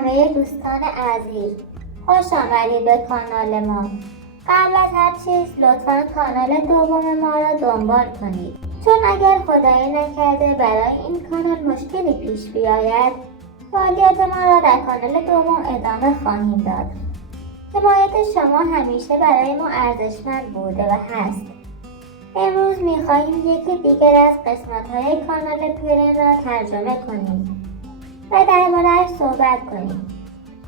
همه دوستان عزیز، خوش آمدید به کانال ما. قبل از هر چیز لطفاً کانال دوم ما را دنبال کنید، چون اگر خدایی نکرده برای این کانال مشکلی پیش بیاید فعالیت ما را در کانال دوم ادامه خواهیم داد. حمایت شما همیشه برای ما ارزشمند بوده و هست. امروز می‌خواهیم یکی دیگر از قسمت‌های کانال پرن را ترجمه کنیم و درباره‌اش صحبت کنیم.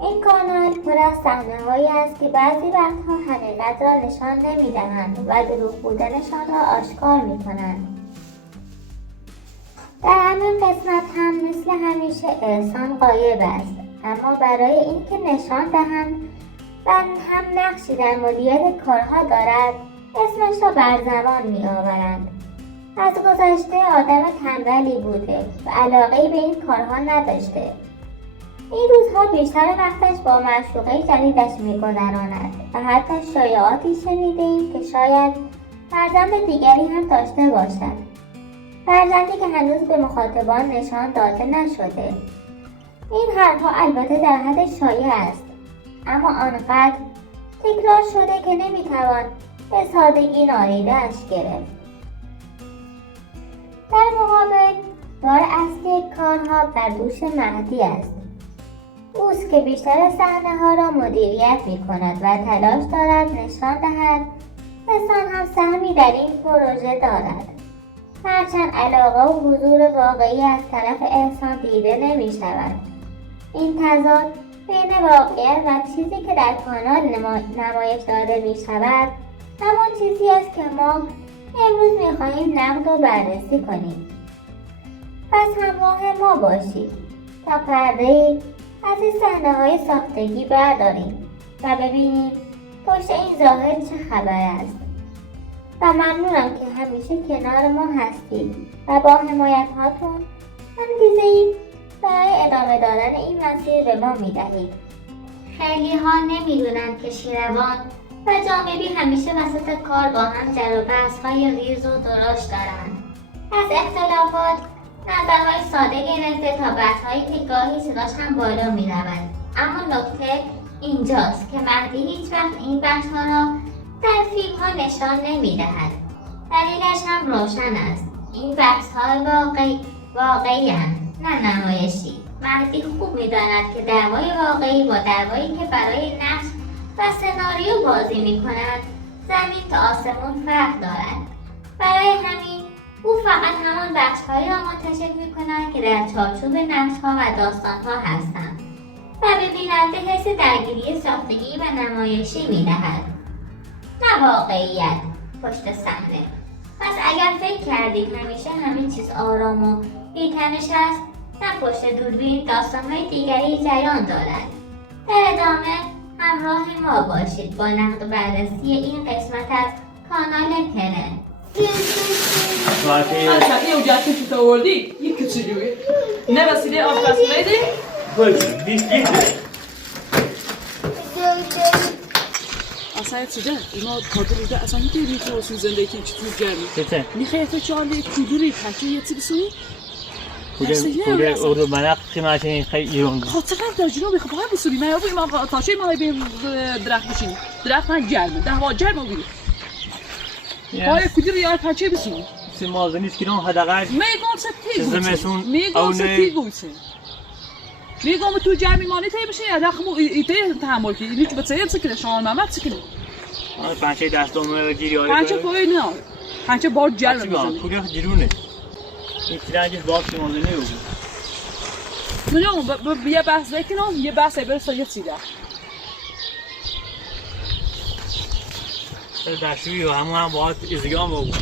این کانال پر از صحنه‌هایی است که بعضی وقتها حقیقت را نشان نمی‌دهند و دروغ بودنشان را آشکار می‌کنند. در همین قسمت هم مثل همیشه احسان غایب است، اما برای اینکه نشان دهند و هم نقشی در مدیریت کارها دارد اسمش را بر زبان می‌آورند. از گذشته آدم تنبلی بوده و علاقه‌ای به این کارها نداشته. این روزها بیشتر وقتش با معشوقه جدیدش می‌گذراند و حتی شایعاتی شنیده‌ایم که شاید فرزند دیگری هم داشته باشد. فرزندی که هنوز به مخاطبان نشان داده نشده. این حرفها البته در حد شایعه است، اما آنقدر تکرار شده که نمی‌توان به سادگی نادیده‌اش گرفت. در مقابل بار اصلی کارها بر دوش مهدی است. اوست که بیشتر صحنه‌ها را مدیریت می‌کند و تلاش دارد نشان دهد احسان هم سهمی در این پروژه دارد. هرچند علاقه و حضور واقعی از طرف احسان دیده نمی‌شود. این تضاد بین واقعیت و چیزی که در کانال نمایش داده می‌شود همان چیزی است که ما امروز می‌خواهیم نقد و بررسی کنیم. پس همراه ما باشید تا پرده‌ای از این صحنه‌های ساختگی برداریم و ببینیم پشت این ظاهر چه خبر است. و ممنونم که همیشه کنار ما هستید و با حمایت هاتون انگیزه‌ای برای ادامه دادن این مسیر به ما می‌دهید. خیلی ها نمی‌دونند که شیروان و جانبی همیشه وسط کار با هم جر و بحث‌های ریز و درشت دارند. از اختلافات نظرهای ساده گرفته تا بحث‌هایی که گاهی صداش هم بالا می‌رود. اما نکته اینجاست که مهدی هیچ وقت این بحث‌ها را در فیلم‌ها نشان نمی‌دهد. دلیلش هم روشن است. این بحث‌ها واقعی‌اند، نه نمایشی. مهدی خوب می‌داند که دعوای واقعی با دعوایی که برای نقش و سناریو بازی می‌کند زمین تا آسمون فرق دارد. برای همین او فقط همان بخش‌هایی را منتشر می‌کند که در چارچوب نقش‌ها و داستان‌ها هستند و به بیننده حس درگیری ساختگی و نمایشی می‌دهد، نه واقعیت پشت صحنه. پس اگر فکر کردید همیشه همه چیز آرام و بی‌تنش است، نه پشت دوربین داستان‌های دیگری جریان دارد. در ادامه همراه ما باشید با نقد و بررسی این قسمت از کانال پرن. یه اوجت که تو آوردی یک کچلیوی نه وسیله آشپزخونه دی؟ اصلا چیده اینا کادر اصلا میگه تو اصلا زندگی چطور گرمی میخوای فچالی کدوری پچه یه چی بسوی کدر اردو منق خیمه خیلی ایران خاطر در جنوب بخواه باید بسوی من یابوی ما تاشه ما به درخت بشینی درخت من گرمه ده ها گرمه بگیری باید کدوری یا پچه بسوی سیمازه نیست که نام حداقل میگم تی گوشه میگم تو جمعی مانی تی بشه یا داخل ایته تحمل کی اینو چه بتسیب سکره شما محمد سکره پنچه دستم گیری آره پنچه کوی نه پنچه بار جلب میزنه کجا دیرونه این ترنجش باکس سیمازه نیو نه یه بحث بکنم یه بحث برسه یه چیزه دستشویی و هم باید ازگام بود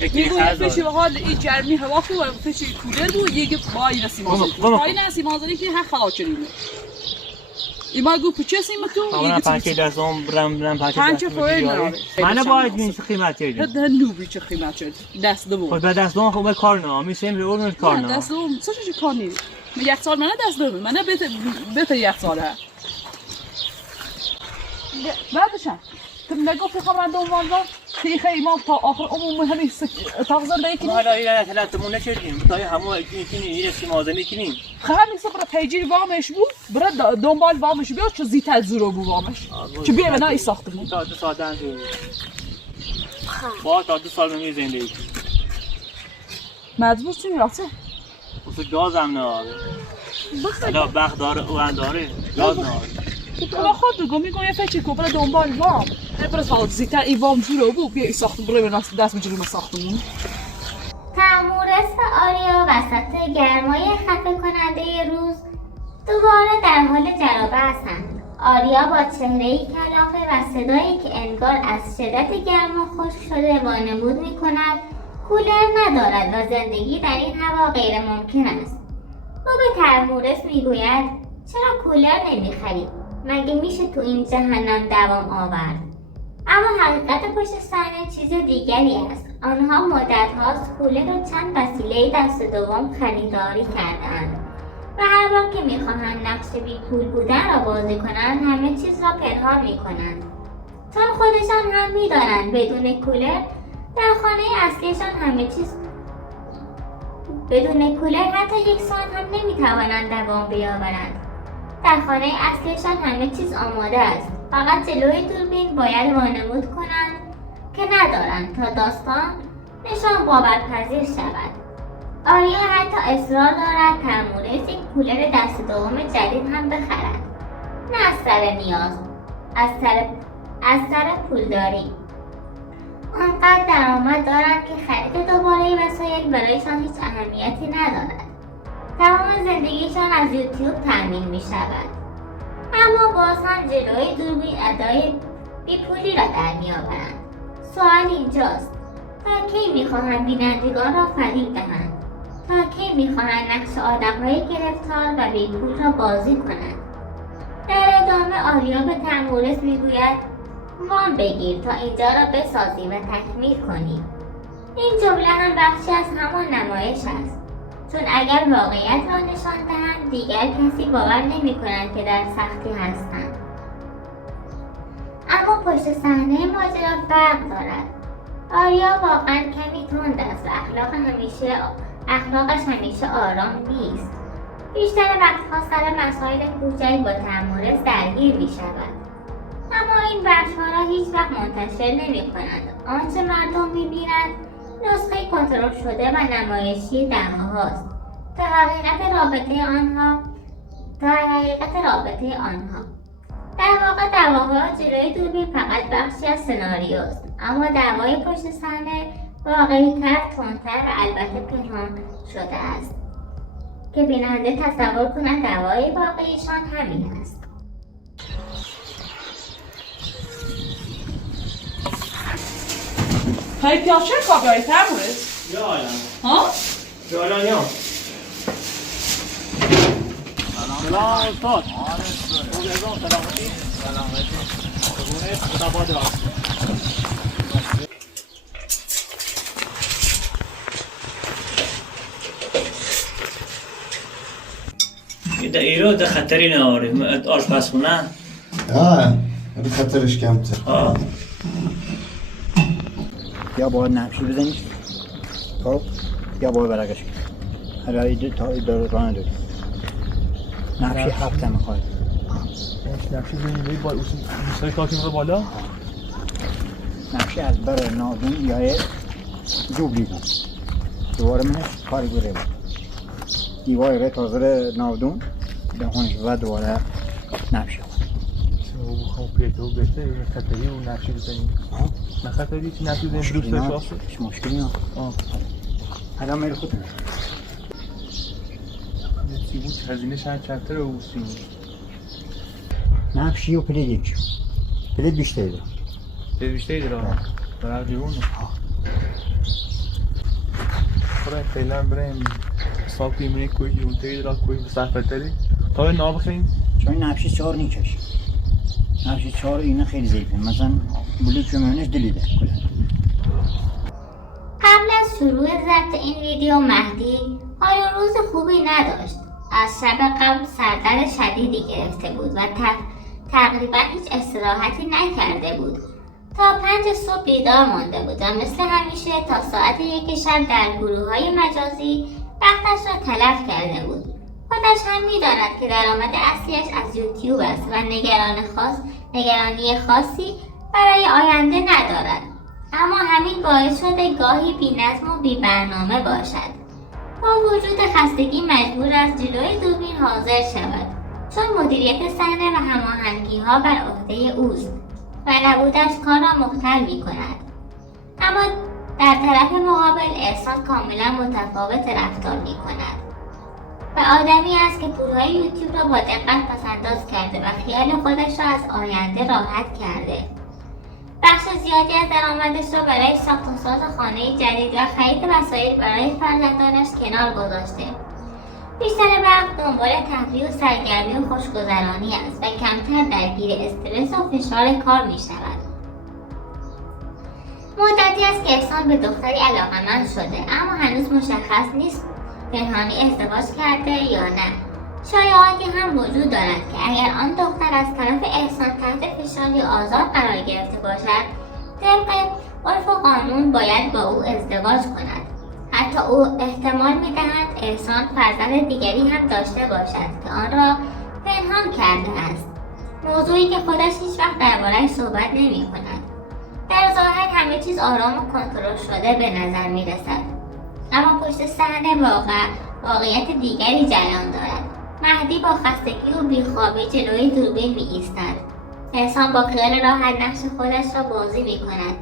میگویم فشی به حال این جرمی هوا که باید فشی کولر بود یکی بایی نسیم آزاری که هر خلاص شدیم ایما گو پچه سیم تو من پنچه دستم برم پنچه خوی نه من باید این قیمت چه ده نوبی چه قیمت شد دست دو خود به دست دوم خوب کار نه میسیم رو اون کار نه دست دوم چه کار نیست یک سال من دست دوم من بهتر یک سال ها بعدشم تو نگفتی خبرن دوم وان تیخه ایمان تا آخر عموم همین تغذر ده یکی حالا اینا تلاتمون نکردیم تا همه یکی این سیمازنی کنیم همین سفره پیجیری وامش بود برای دنبال وامش بیاد چه زیت زورو بود وامش چه بیه نه ای ساختمون تا 2 ساعت هم با تا 2 سال می زندگی مجبور چی راسته واسه گاز هم نه حالا بخت داره او هم داره گاز نه تو خود بگو میگم یه فکر کو برای دنبال وام برای حال زیت ای وام زورو بود بیا ای ساختمون برای دست بجریم ساختمون تمورس و آریا وسط گرمای خفه کننده روز دوباره در حال جرابه هستند. آریا با چهره‌ای کلافه و صدایی که انگار از شدت گرما خشک شده وانمود می‌کند کولر ندارد و زندگی در این هوا غیر ممکن است. او به تمورس میگوید چرا کولر نمی‌خرید؟ مگه میشه تو این جهنم دوام آورد؟ اما حقیقت پشت صحنه چیز دیگری است. آنها مدت هاست کولر و چند وسیله دست دوم خریداری کرده‌اند و هر بار که میخواهند نقش بی پول بودن را بازی کنند همه چیز را پنهان میکنند چون خودشان هم میدانند بدون کولر در خانه اصلیشان همه چیز بدون کولر حتی 1 ساعت هم نمیتوانند دوام بیاورند. در خانه اصلیشان همه چیز آماده است، فقط جلوی دوربین باید وانمود کنند که ندارند تا داستان نشان باورپذیر شود. آریا حتی اصرار دارد تمورس یک کولر دست دوم جدید هم بخرد، نه از سر نیاز، از سر پولداری. آنقدر درآمد دارند که خرید دوباره وسایل برایشان هیچ اهمیتی ندارد. تمام زندگیشان از یوتیوب تامین می شود. اما باز هم جلوی دوربین ادای بیپولی را در می آورند. سوال اینجاست تا کی می خواهند بینندگان را فریب دهند؟ تا کی می خواهند نقش آدم‌های گرفتار و بیپول را بازی کنند؟ در ادامه آریا به تمورس می گوید وام بگیر تا اینجا را بسازی و تکمیل کنی. این جمله هم بخشی از همان نمایش است. چون اگر واقعیت را نشان دهند دیگر کسی باور نمی کند که در سختی هستند. اما پشت صحنه ماجرا فرق دارد. آریا واقعا کمی تند است و اخلاقش همیشه آرام نیست. بیشتر وقتها سر مسائل کوچک با تمورس درگیر می شود. اما این بخشها را هیچ وقت منتشر نمی کنند. آنچه مردم می بینند نسخه کنترل شده و نمایشی دعواهاست تا حقیقت رابطه آنها. در واقع دعواها جلوی دوربین فقط بخشی از سناریوست، اما دعوای پشت صحنه واقعی‌تر، تندتر و البته پنهان شده است که بیننده تصور کند دعوای واقعیشان همین است. هی پیاشه کابرای تمورس؟ یا الان ها؟ یا الان یا سلام استاد سلامتی قربونت خدا باد واسه ده ایرو ده خطری ناره آشپزخونه ولی خطرش کمتر. یا باید نقشی بزنی خب یا باید برگش کنی. هر ایده تا ایده رانه داری نقشی 7 میخواد. نقشی زنی با اصول کاکی میره بالا. نقشی از بر نادون یا جوبلی بود. دوباره منش کاری گره بود. دیواره تازه نادون دهونش و دوباره نقشی بود. خب پیتو بهتره خطری و نقشی بزنی. نه خطری چی نقشی بزنی دوست داشت هیچ مشکلی نه. الان میره خود چی بود هزینه چند تره و سی نقشی و پلید یک پلید بیشتری دارم. بیشتری دارم برای دیرون برای فعلا بریم حساب کنیم کوی یونتری دارم کوی صرفت داری تا به ناب خیلی چون این نقشی 4 نیکش نقشی 4 اینه خیلی ضعیفه مثلا بلیک شمانش دلیده کلا. قبل از شروع ضبط این ویدیو مهدی حال و روز خوبی نداشت. از شب قبل سردرد شدیدی گرفته بود و تقریبا هیچ استراحتی نکرده بود. تا 5 صبح بیدار مانده بود و مثل همیشه تا ساعت 1 شب در گروه‌های مجازی وقتش را تلف کرده بود. خودش هم می‌داند که درآمد اصلیش از یوتیوب است و نگرانی خاصی برای آینده ندارد. اما همین باعث شده گاهی بی‌نظم و بی‌برنامه باشد. با وجود خستگی مجبور است جلوی دوربین حاضر شود، چون مدیریت صحنه و هماهنگی‌ها بر عهده اوست و نبودش کار را مختل می‌کند. اما در طرف مقابل احسان کاملا متفاوت رفتار می‌کند و آدمی است که پولهای یوتیوب را با دقت پس‌انداز کرده و خیال خودش را از آینده راحت کرده. بخش زیادی از درآمدش را برای ساخت و ساز خانه جدید و خرید وسایل برای فرزندانش کنار گذاشته. بیشتر وقت دنبال تفریح و سرگرمی و خوشگذرانی است و کمتر درگیر استرس و فشار کار می شود. مدتی است که احسان به دختری علاقه‌مند شده، اما هنوز مشخص نیست پنهانی ازدواج کرده یا نه. شایعاتی هم وجود دارد که اگر آن دختر از طرف احسان تحت فشار یا آزار قرار گرفته باشد، طبق عرف و قانون باید با او ازدواج کند. حتی او احتمال می‌دهد احسان فرزند دیگری هم داشته باشد که آن را پنهان کرده است، موضوعی که خودش هیچ وقت درباره‌اش صحبت نمی‌کند. در ظاهر همه چیز آرام و کنترل شده به نظر می‌رسد، اما پشت صحنه واقعیت دیگری جریان دارد. مهدی با خستگی و بیخوابی جلوی دوربین می‌ایستد. احسان با خیال راحت نقش خودش را بازی می‌کند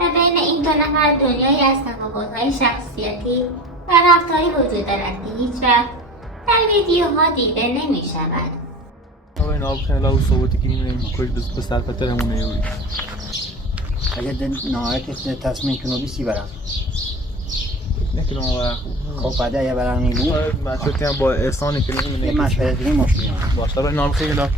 و بین این دو نفر دنیایی از تفاوت‌های شخصیتی و رفتاری وجود دارد که هیچ وقت در ویدیوها دیده نمی‌شود. این آب خیلی لاو صحبتی که می‌بینیم کلی به سرفترمونه یوری. اگر نهایت تصمیم کنو بیسی برم نکنم آورا خب بعد اگه برم نیبود مشورتی هم با احسانی که یه مشورت دیگه مشکلی باشه برای نام خیلی لاو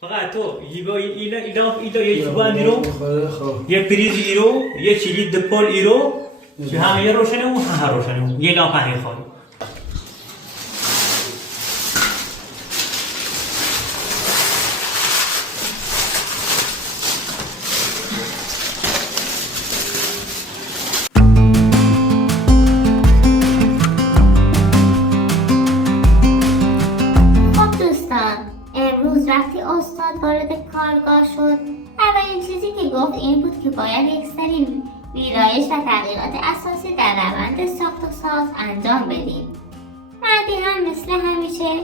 فقط تو ایلا یه چوبان ایرو یه پریز ایرو یه کلید پل ایرو که همه یه روشنه و همه روشنه یه لامپ هی خواهی وقتی استاد وارد کارگاه شد، اولین چیزی که گفت این بود که باید یک سری ویرایش و تغییرات اساسی در روند ساخت و ساز انجام بدیم. مهدی هم مثل همیشه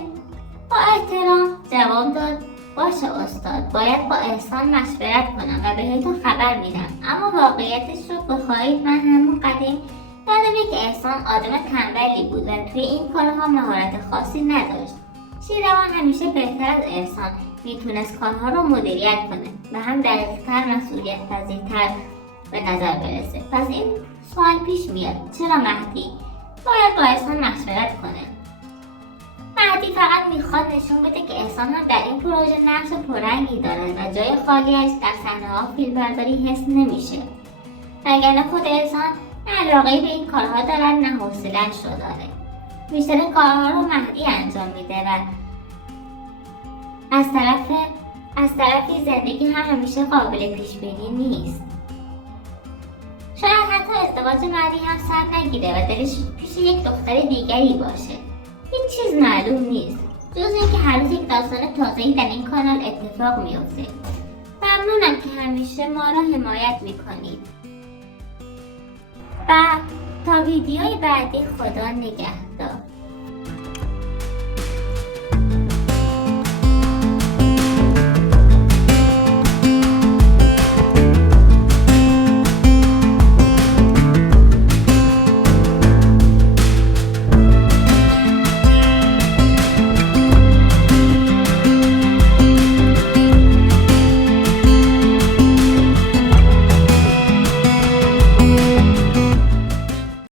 با احترام جواب داد باشه استاد، باید با احسان مشورت کنم و بهتون خبر میدم. اما واقعیتش رو بخواهید من همون قدیم یادمه که احسان آدم تنبلی بود و توی این کارها مهارت خاصی نداشت. شیروان همیشه بهتر از احسان میتونست کارها رو مدیریت کنه و هم دقیق‌تر مسئولیت پذیرتر به نظر برسه. پس این سوال پیش میاد چرا مهدی باید با احسان مشورت کنه؟ مهدی فقط میخواد نشون بده که احسان هم در این پروژه نقش پررنگی داره و جای خالیش در صحنه‌ها فیلمبرداری حس نمیشه. وگرنه خود احسان نه علاقه‌ای به این کارها دارد نه حوصله‌اش رو داره. بیشتر کارها رو مهدی انجام میده و از طرفی زندگی هم همیشه قابل پیش بینی نیست. شاید حتی ازدواج مهدی هم سر نگیره و دلش پیش یک دختر دیگری باشه. هیچ چیز معلوم نیست جز اینکه هر روز یک داستان تازه‌ای در این کانال اتفاق میفته. ممنونم که همیشه ما را حمایت میکنید و تا ویدیوی بعدی خدا نگهدار.